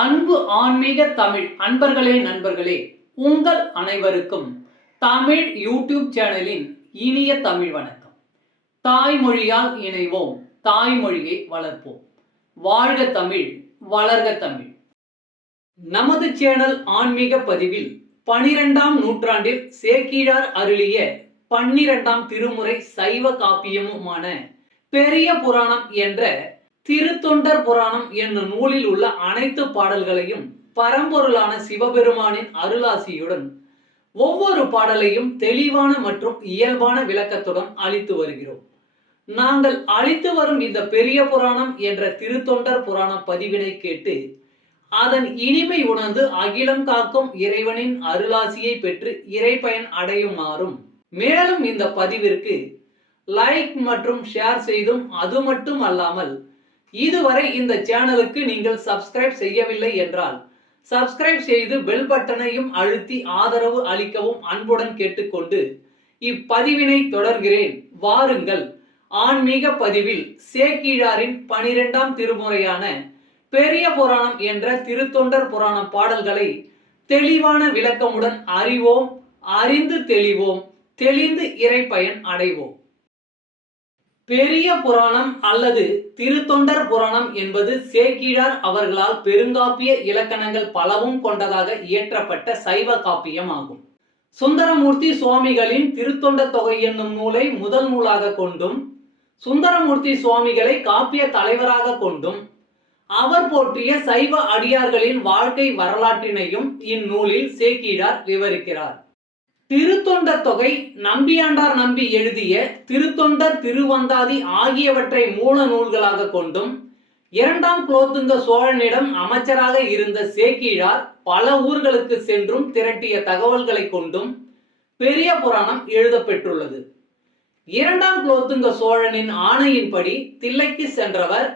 அன்பு ஆன்மீக தமிழ் அன்பர்களே நண்பர்களே, உங்கள் அனைவருக்கும் தமிழ் யூடியூப் சேனலின் இனிய தமிழ் வணக்கம். தாய்மொழியால் இணைவோம், தாய்மொழியை வளர்ப்போம். வாழ்க தமிழ், வளர்க தமிழ். நமது சேனல் ஆன்மீக பதிவில் 12ஆம் நூற்றாண்டில் சேக்கிழார் அருளிய 12ஆம் திருமுறை சைவ காப்பியமுமான பெரிய புராணம் என்ற திருத்தொண்டர் புராணம் என்னும் நூலில் உள்ள அனைத்து பாடல்களையும் பரம்பொருளான சிவபெருமானின் அருளாசியுடன் ஒவ்வொரு பாடலையும் தெளிவான மற்றும் இயல்பான விளக்கத்துடன் அளித்து வருகிறோம். நாங்கள் அளித்து வரும் இந்த பெரிய புராணம் என்ற திருத்தொண்டர் புராண பதிவினை கேட்டு அதன் இனிமை உணர்ந்து அகிலம் காக்கும் இறைவனின் அருளாசியை பெற்று இறைப்பயன் அடையுமாறும், மேலும் இந்த பதிவிற்கு லைக் மற்றும் ஷேர் செய்தும், அது மட்டும் அல்லாமல் இதுவரை இந்த சேனலுக்கு நீங்கள் சப்ஸ்கிரைப் செய்யவில்லை என்றால் சப்ஸ்கிரைப் செய்து பெல் பட்டனையும் அழுத்தி ஆதரவு அளிக்கவும் அன்புடன் கேட்டுக்கொண்டு இப்பதிவினை தொடர்கிறேன். வாருங்கள், ஆன்மீக பதிவில் சேக்கிழாரின் 12ஆம் திருமுறையான பெரிய புராணம் என்ற திருத்தொண்டர் புராண பாடல்களை தெளிவான விளக்கமுடன் அறிவோம், அறிந்து தெளிவோம், தெளிந்து இறைப்பயன் அடைவோம். பெரிய புராணம் அல்லது திருத்தொண்டர் புராணம் என்பது சேக்கிழார் அவர்களால் பெருங்காப்பிய இலக்கணங்கள் பலவும் கொண்டதாக இயற்றப்பட்ட சைவ காப்பியம் ஆகும். சுந்தரமூர்த்தி சுவாமிகளின் திருத்தொண்ட தொகை என்னும் நூலை முதல் நூலாக கொண்டும், சுந்தரமூர்த்தி சுவாமிகளை காப்பிய தலைவராக கொண்டும், அவர் போற்றிய சைவ அடியார்களின் வாழ்க்கை வரலாற்றினையும் இந்நூலில் சேக்கிழார் விவரிக்கிறார். திருத்தொண்டர் தொகை நம்பியாண்டார் நம்பி எழுதிய திருத்தொண்டர் திருவந்தாதி ஆகியவற்றை மூல நூல்களாக கொண்டும், 2ஆம் குலோத்துங்க சோழனிடம் அமைச்சராக இருந்த சேக்கிழார் பல ஊர்களுக்கு சென்றும் திரட்டிய தகவல்களை கொண்டும் பெரிய புராணம் எழுதப்பெற்றுள்ளது. 2ஆம் குலோத்துங்க சோழனின் ஆணையின்படி தில்லைக்கு சென்றவர்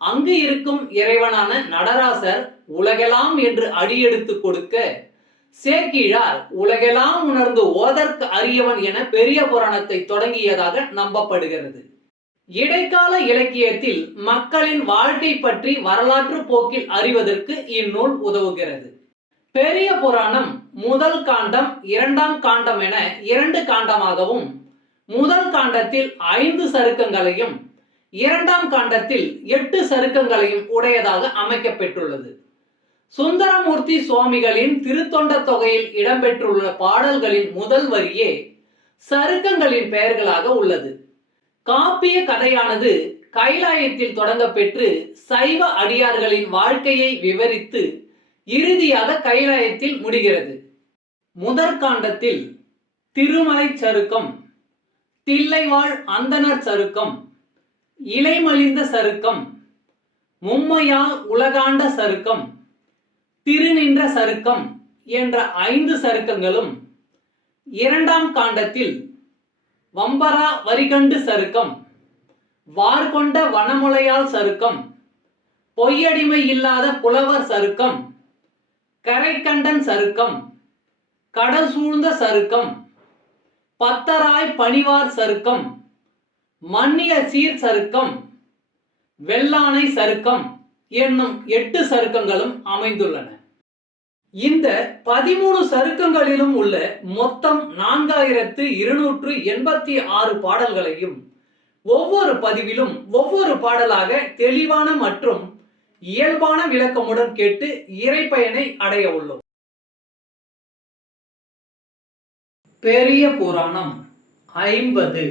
அங்கு இருக்கும் இறைவனான நடராசர் உலகெல்லாம் என்று அடியெடுத்து கொடுக்க, சேக்கிழார் உலகெல்லாம் உணர்ந்து ஓதற்கு அரியவன் என பெரிய புராணத்தை தொடங்கியதாக நம்பப்படுகிறது. இடைக்கால இலக்கியத்தில் மக்களின் வாழ்க்கை பற்றி வரலாற்று போக்கில் அறிவதற்கு இந்நூல் உதவுகிறது. பெரிய புராணம் முதல் காண்டம், 2ஆம் காண்டம் என 2 காண்டமாகவும், முதல் காண்டத்தில் 5 சருக்கங்களையும் 2ஆம் காண்டத்தில் 8 சருக்கங்களையும் உடையதாக அமைக்கப்பெற்றுள்ளது. சுந்தரமூர்த்தி சுவாமிகளின் திருத்தொண்ட தொகையில் இடம்பெற்றுள்ள பாடல்களின் முதல் வரியே சருக்கங்களின் பெயர்களாக உள்ளது. காப்பிய கதையானது கைலாயத்தில் தொடங்க பெற்று சைவ அடியார்களின் வாழ்க்கையை விவரித்து இறுதியாக கைலாயத்தில் முடிகிறது. முதற்காண்டத்தில் திருமலை சருக்கம், தில்லைவாழ் அந்தணர் சருக்கம், இலைமலிந்த சருக்கம், மும்மையால் உலகாண்ட சருக்கம், திருநின்ற சருக்கம் என்ற 5 சருக்கங்களும், 2ஆம் காண்டத்தில் வம்பரா வரிகண்டு சருக்கம், வார்கொண்ட வனமுலையால் சருக்கம், பொய்யடிமை இல்லாத புலவர் சருக்கம், கரைக்கண்டன் சருக்கம், கடல் சூழ்ந்த சருக்கம், பத்தராய் பணிவார் சருக்கம், மன்னிய சீர் சருக்கம், வெள்ளானை சருக்கம் என்னும் 8 சருக்கங்களும் அமைந்துள்ளன. இந்த 13 சருக்கங்களிலும் உள்ள மொத்தம் 4286 பாடல்களையும் ஒவ்வொரு பதிவிலும் ஒவ்வொரு பாடலாக தெளிவான மற்றும் இயல்பான விளக்கமுடன் கேட்டு இறைப்பயனை அடைய உள்ளோம். பெரிய புராணம் 50.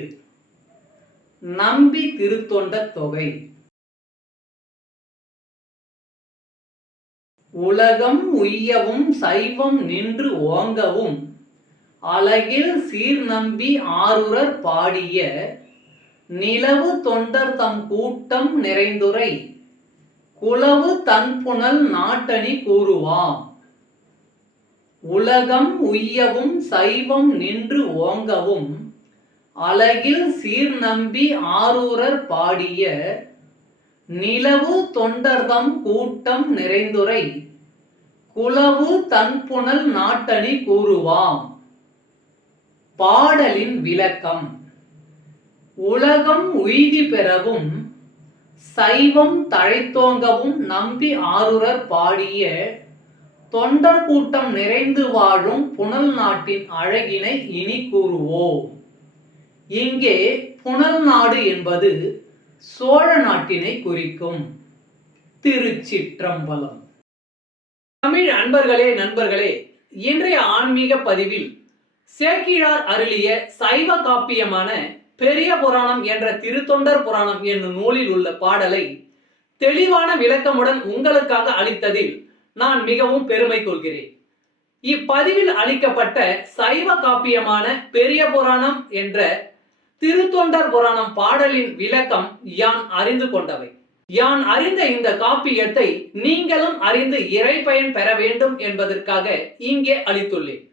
நம்பி திருத்தொண்ட தொகை. உலகம் உய்யவும் சைவம் நின்று ஓங்கவும் அழகில் சீர் நம்பி ஆரூரர் பாடிய நிலவு தொண்டர் தம் கூட்டம் நிறைந்துரை குலவு தன்புணல் நாட்டணி கூறுவாம். உலகம் உய்யவும் சைவம் நின்று ஓங்கவும் அழகில் சீர் நம்பி ஆரூரர் பாடிய நிலவு தொண்டர்தம் கூட்டம் நிறைந்துரை குலவு தன்புணல் நாட்டணி கூறுவாம். பாடலின் விளக்கம். உலகம் உய்தி பெறவும் சைவம் தழைத்தோங்கவும் நம்பி ஆரூரர் பாடிய தொண்டர் கூட்டம் நிறைந்து வாழும் புனல் நாட்டின் அழகினை இனி கூறுவோம். இங்கே புனல் நாடு என்பது சோழ நாட்டினை குறிக்கும். திருச்சிற்றம்பலம். தமிழ் அன்பர்களே, நண்பர்களே, இன்றைய ஆன்மீக பதிவில் சேக்கிழார் அருளிய சைவ காப்பியமான பெரிய புராணம் என்ற திருத்தொண்டர் புராணம் என்னும் நூலில் உள்ள பாடலை தெளிவான விளக்கமுடன் உங்களுக்காக அளித்ததில் நான் மிகவும் பெருமை கொள்கிறேன். இப்பதிவில் அளிக்கப்பட்ட சைவ காப்பியமான பெரிய புராணம் என்ற திருத்தொண்டர் புராணம் பாடலின் விளக்கம் யான் அறிந்து கொண்டவை. யான் அறிந்த இந்த காப்பியத்தை நீங்களும் அறிந்து இறை பயன் பெற வேண்டும் என்பதற்காக இங்கே அளித்துள்ளேன்.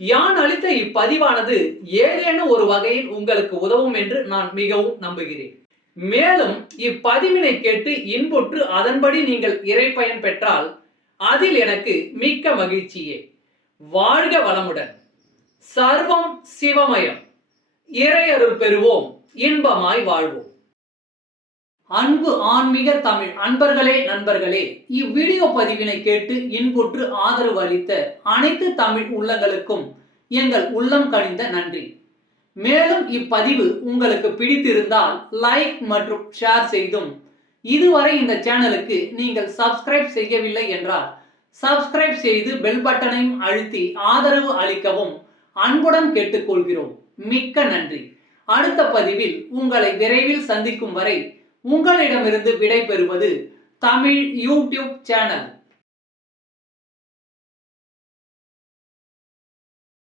யான் அளித்த இப்பதிவானது ஏதேனும் ஒரு வகையில் உங்களுக்கு உதவும் என்று நான் மிகவும் நம்புகிறேன். மேலும் இப்பதிவினை கேட்டு இன்புற்று அதன்படி நீங்கள் இறை பயன் பெற்றால் அதில் எனக்கு மிக்க மகிழ்ச்சியே. வாழ்க வளமுடன். சர்வம் சிவமயம். இறையருள் பெறுவோம், இன்பமாய் வாழ்வோம். அன்பு ஆன்மீக தமிழ் அன்பர்களே, நண்பர்களே, இவ்வீடியோ பதிவினை கேட்டு இன்புற்று ஆதரவு அளித்த அனைத்து தமிழ் உள்ளங்களுக்கும் எங்கள் உள்ளம் கனிந்த நன்றி. மேலும் இப்பதிவு உங்களுக்கு பிடித்திருந்தால் லைக் மற்றும் ஷேர் செய்தும், இதுவரை இந்த சேனலுக்கு நீங்கள் சப்ஸ்கிரைப் செய்யவில்லை என்றால் சப்ஸ்கிரைப் செய்து பெல் பட்டனையும் அழுத்தி ஆதரவு அளிக்கவும் அன்புடன் கேட்டுக்கொள்கிறோம். மிக்க நன்றி. அடுத்த பதிவில் உங்களை விரைவில் சந்திக்கும் வரை உங்களிடமிருந்து விடை பெறுவது தமிழ் யூடியூப் சேனல்.